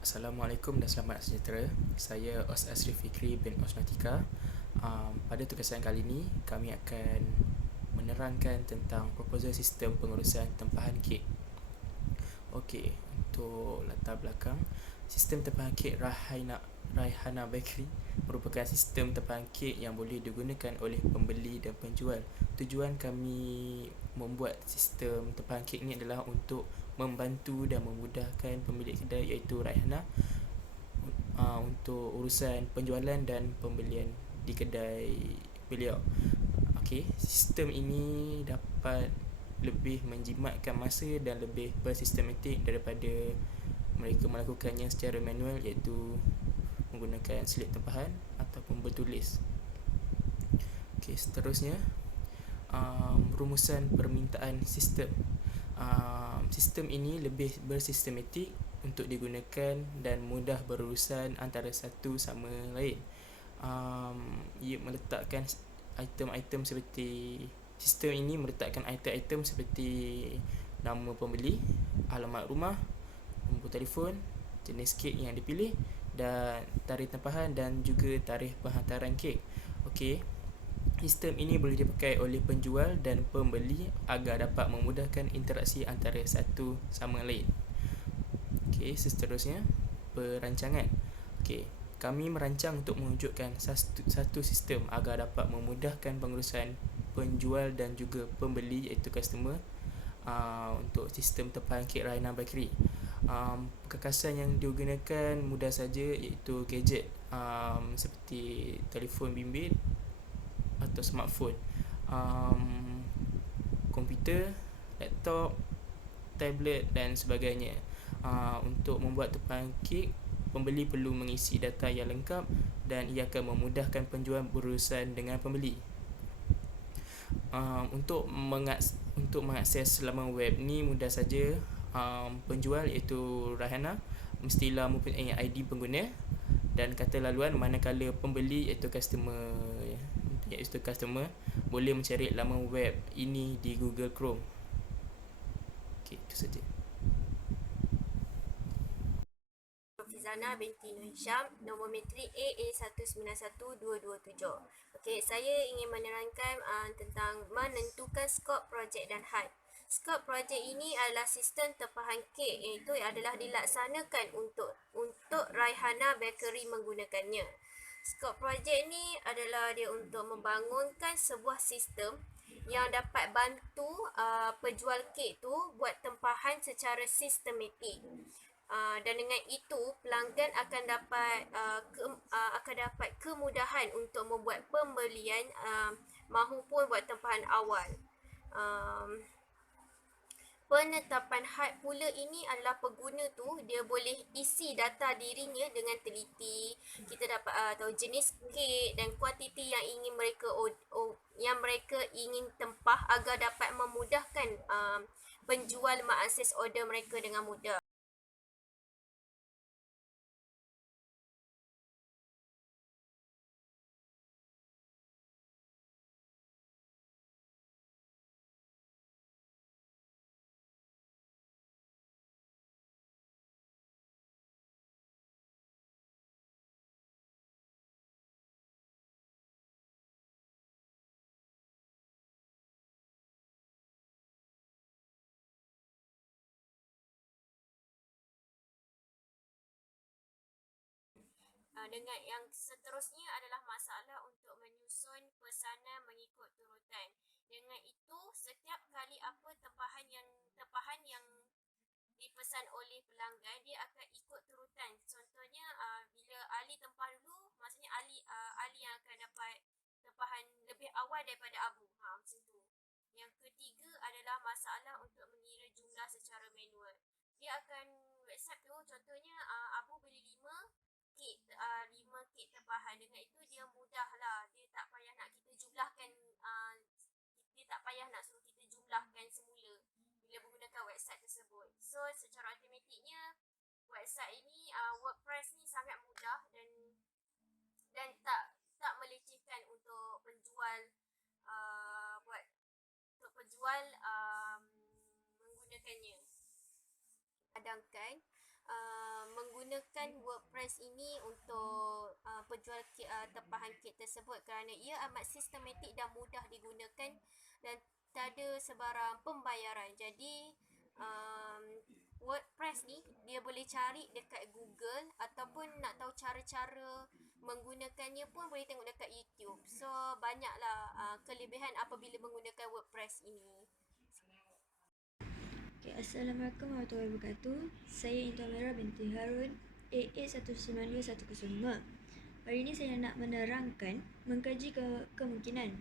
Assalamualaikum dan selamat sejahtera. Saya Os Asri Fikri bin Osnatika. Pada tugasan kali ini, kami akan menerangkan tentang proposal sistem pengurusan tempahan kek. Okey, untuk latar belakang, sistem tempahan kek Raihana Bakery merupakan sistem tempahan kek yang boleh digunakan oleh pembeli dan penjual. Tujuan kami membuat sistem tempahan kek ini adalah untuk membantu dan memudahkan pemilik kedai iaitu Raihana untuk urusan penjualan dan pembelian di kedai beliau. Okey, sistem ini dapat lebih menjimatkan masa dan lebih bersistematik daripada mereka melakukannya secara manual, iaitu menggunakan slip tempahan ataupun bertulis. Okey, seterusnya rumusan permintaan sistem. Sistem ini lebih bersistematik untuk digunakan dan mudah berurusan antara satu sama lain. Ia meletakkan item-item seperti sistem ini meletakkan item-item seperti nama pembeli, alamat rumah, nombor telefon, jenis kek yang dipilih dan tarikh tempahan dan juga tarikh penghantaran kek. Okey, sistem ini boleh dipakai oleh penjual dan pembeli agar dapat memudahkan interaksi antara satu sama lain. Okey, seterusnya perancangan. Okey, kami merancang untuk mewujudkan satu sistem agar dapat memudahkan pengurusan penjual dan juga pembeli iaitu customer untuk sistem tempahan kek Raihana Bakery. Perkakasan yang digunakan mudah saja iaitu gadget seperti telefon bimbit atau smartphone, komputer, laptop, tablet dan sebagainya. Untuk membuat tempahan kek, pembeli perlu mengisi data yang lengkap dan ia akan memudahkan penjual berurusan dengan pembeli. Untuk mengakses laman web ni mudah saja. Penjual iaitu Raihana mestilah mempunyai ID pengguna dan kata laluan, manakala pembeli iaitu customer boleh mencari laman web ini di Google Chrome. Okey, itu saja. Fizana binti Nur Hisham, nombor metrik AA191227. Okey, saya ingin menerangkan tentang menentukan skop projek dan had. Skop projek ini adalah sistem tempahan kek, iaitu adalah dilaksanakan untuk Raihana Bakery menggunakannya. Skop projek ni adalah dia untuk membangunkan sebuah sistem yang dapat bantu penjual kek tu buat tempahan secara sistematik. Dan dengan itu pelanggan akan dapat kemudahan untuk membuat pembelian mahupun buat tempahan awal. Penetapan had pula ini adalah pengguna tu dia boleh isi data dirinya dengan teliti. Kita dapat tahu jenis kek dan kuantiti yang mereka ingin tempah agar dapat memudahkan penjual mengakses order mereka dengan mudah. Dengan yang seterusnya adalah masalah untuk menyusun pesanan mengikut turutan. Dengan itu, setiap kali apa tempahan yang dipesan oleh pelanggan, dia akan ikut turutan. Contohnya, bila Ali tempah dulu, maksudnya Ali yang akan dapat tempahan lebih awal daripada Abu. Macam tu. Yang ketiga adalah masalah untuk mengira jumlah secara manual. Dia akan website tu, contohnya Abu beli 5 kek tempahan. Dengan itu dia mudah lah. Dia tak payah nak kita jumlahkan, dia tak payah nak suruh kita jumlahkan semula bila menggunakan website tersebut. So secara automatiknya website ini, WordPress ni sangat mudah dan tak melecehkan untuk penjual menggunakannya. Cadangkan menggunakan WordPress ini untuk penjual tempahan kek tersebut kerana ia amat sistematik dan mudah digunakan dan tak ada sebarang pembayaran. Jadi WordPress ni dia boleh cari dekat Google ataupun nak tahu cara-cara menggunakannya pun boleh tengok dekat YouTube. So banyaklah kelebihan apabila menggunakan WordPress ini. Okay, Assalamualaikum warahmatullahi wabarakatuh. Saya Intan Mera binti Harun, AA192105. Hari ini saya nak menerangkan mengkaji kemungkinan.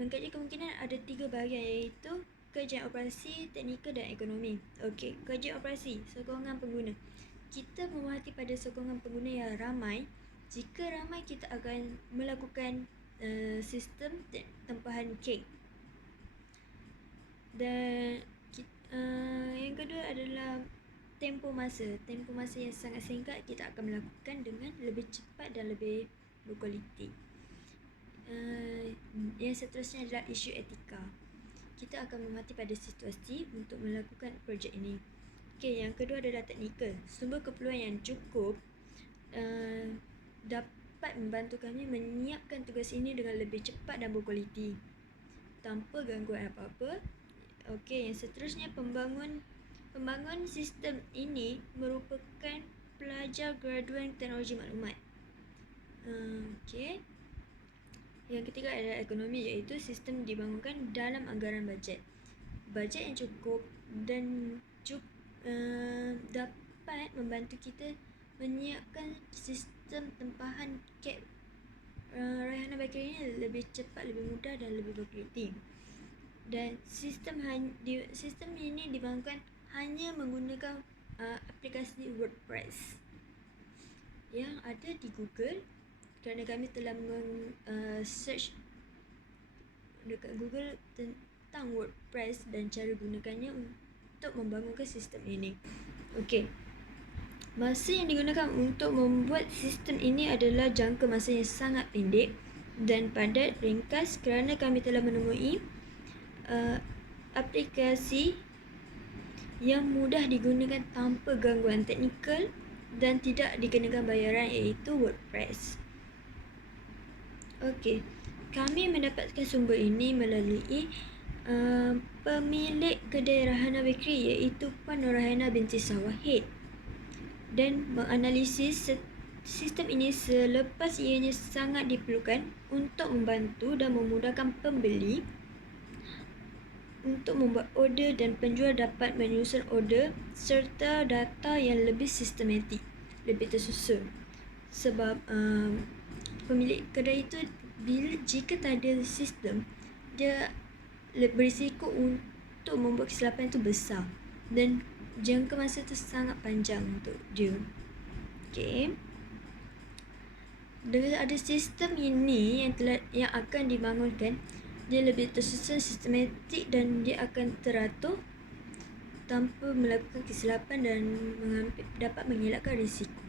Mengkaji kemungkinan ada 3 bahagian, iaitu kajian operasi, teknikal dan ekonomi. Okey, kajian operasi, sokongan pengguna. Kita memerhati pada sokongan pengguna yang ramai. Jika ramai, kita akan melakukan sistem tempahan kek. Dan yang kedua adalah tempoh masa. Tempoh masa yang sangat singkat, kita akan melakukan dengan lebih cepat dan lebih berkualiti. Yang seterusnya adalah isu etika. Kita akan memerhati pada situasi untuk melakukan projek ini. Okey, yang kedua adalah teknikal. Sumber keperluan yang cukup dapat membantu kami menyiapkan tugas ini dengan lebih cepat dan berkualiti tanpa gangguan apa-apa. Okey, yang seterusnya pembangun sistem ini merupakan pelajar graduan teknologi maklumat. Okey. Yang ketiga adalah ekonomi, iaitu sistem dibangunkan dalam anggaran bajet. Bajet yang cukup dan dapat membantu kita menyiapkan sistem tempahan kek Rayhana Bakery ini lebih cepat, lebih mudah dan lebih berkualiti. Dan sistem ini dibangunkan hanya menggunakan aplikasi WordPress yang ada di Google, kerana kami telah search dekat Google tentang WordPress dan cara gunakannya untuk membangunkan sistem ini. Okey. Masa yang digunakan untuk membuat sistem ini adalah jangka masa yang sangat pendek dan padat, ringkas, kerana kami telah menemui aplikasi yang mudah digunakan tanpa gangguan teknikal dan tidak dikenakan bayaran, iaitu WordPress. Okey, kami mendapatkan sumber ini melalui pemilik kedai Rayhana Bakery, iaitu Puan Nurhayana binti Sawahid, dan menganalisis sistem ini selepas ianya sangat diperlukan untuk membantu dan memudahkan pembeli untuk membuat order dan penjual dapat menyusun order serta data yang lebih sistematik, lebih tersusun. Sebab pemilik kedai itu jika tak ada sistem, dia berisiko untuk membuat kesilapan itu besar dan jangka masa itu sangat panjang untuk dia. Okey. Dengan ada sistem ini yang akan dibangunkan, dia lebih tersusun, sistematik dan dia akan teratur tanpa melakukan kesilapan dan dapat mengelakkan risiko.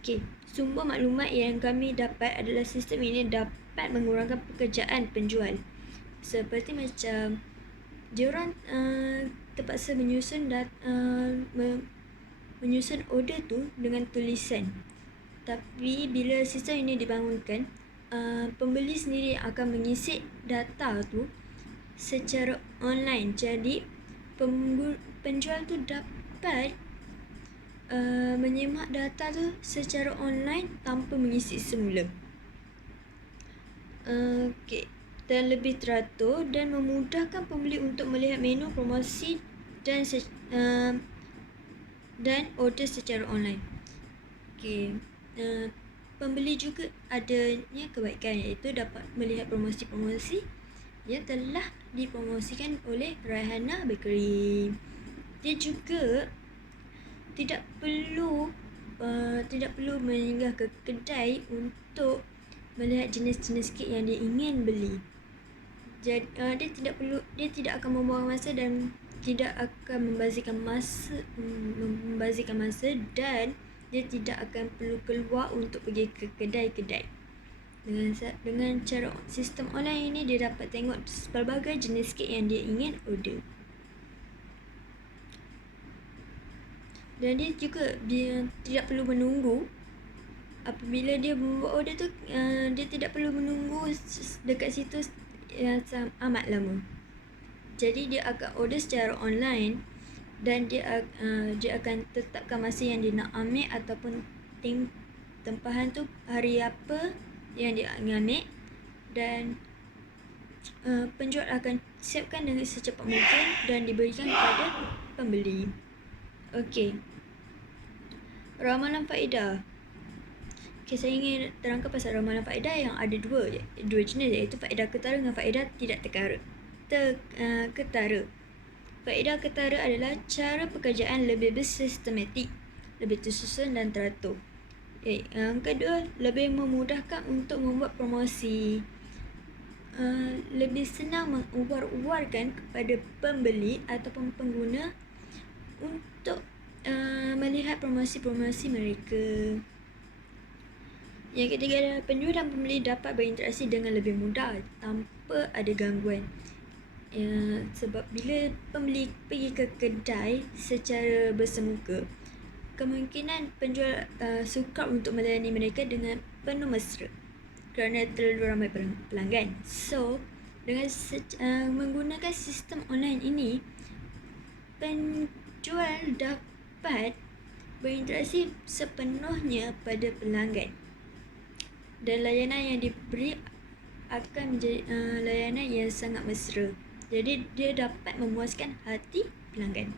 Okey, sumber maklumat yang kami dapat adalah sistem ini dapat mengurangkan pekerjaan penjual. Seperti macam diorang terpaksa menyusun order tu dengan tulisan. Tapi bila sistem ini dibangunkan, pembeli sendiri akan mengisi data tu secara online. Jadi penjual tu dapat menyemak data tu secara online tanpa mengisi semula. Okey, dan lebih teratur dan memudahkan pembeli untuk melihat menu promosi dan order secara online. Okey, pembeli juga adanya kebaikan, iaitu dapat melihat promosi-promosi yang telah dipromosikan oleh Rayhana Bakery. Dia juga tidak perlu mengingat ke kedai untuk melihat jenis-jenis kek yang dia ingin beli. Jadi dia tidak akan membuang masa dan tidak akan membazirkan masa dan dia tidak akan perlu keluar untuk pergi ke kedai-kedai. Dengan cara sistem online ini, dia dapat tengok pelbagai jenis kek yang dia ingin order. Dan dia tidak perlu menunggu. Apabila dia membuat order tu, dia tidak perlu menunggu dekat situ yang amat lama. Jadi dia akan order secara online dan dia akan tetapkan masa yang dia nak ambil ataupun tempahan tu hari apa yang dia ambil, dan penjual akan siapkan dengan secepat mungkin dan diberikan kepada pembeli. Okey. Ramalan faedah. Saya ingin terangkan pasal ramalan faedah yang ada dua jenis, iaitu faedah ketara dan faedah tidak ketara. Faedah ketara adalah cara pekerjaan lebih bersistematik, lebih tersusun dan teratur. Yang kedua, lebih memudahkan untuk membuat promosi. Lebih senang menguar-uarkan kepada pembeli ataupun pengguna untuk melihat promosi-promosi mereka. Yang ketiga adalah penjual dan pembeli dapat berinteraksi dengan lebih mudah tanpa ada gangguan. Sebab bila pembeli pergi ke kedai secara bersemuka, kemungkinan penjual sukar untuk melayani mereka dengan penuh mesra kerana terlalu ramai pelanggan. So, dengan menggunakan sistem online ini, penjual dapat berinteraksi sepenuhnya pada pelanggan, dan layanan yang diberi akan menjadi layanan yang sangat mesra. Jadi dia dapat memuaskan hati pelanggan.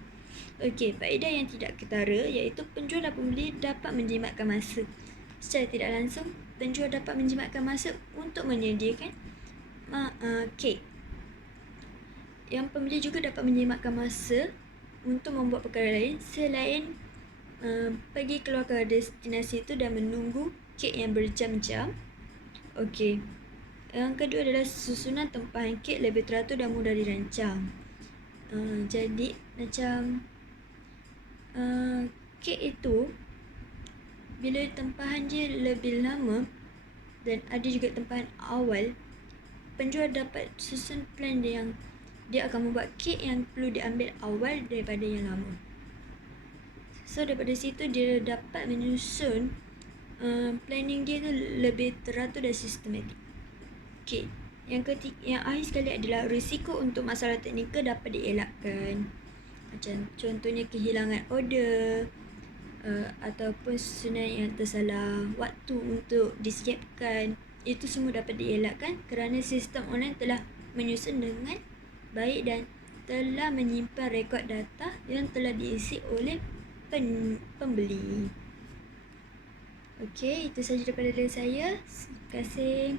Okey, faedah yang tidak ketara iaitu penjual dan pembeli dapat menjimatkan masa. Secara tidak langsung, penjual dapat menjimatkan masa untuk menyediakan kek. Yang pembeli juga dapat menjimatkan masa untuk membuat perkara lain selain pergi keluar ke destinasi itu dan menunggu kek yang berjam-jam. Okey. Yang kedua adalah susunan tempahan kek lebih teratur dan mudah dirancang. Jadi macam kek itu bila tempahan dia lebih lama dan ada juga tempahan awal, penjual dapat susun plan yang dia akan membuat kek yang perlu diambil awal daripada yang lama. So daripada situ dia dapat menyusun planning dia tu lebih teratur dan sistematik. Okey. Yang akhir sekali adalah risiko untuk masalah teknikal dapat dielakkan. Macam contohnya kehilangan order ataupun susunan yang tersalah, waktu untuk disiapkan, itu semua dapat dielakkan kerana sistem online telah menyusun dengan baik dan telah menyimpan rekod data yang telah diisi oleh pembeli. Okey, itu sahaja daripada saya. Terima kasih.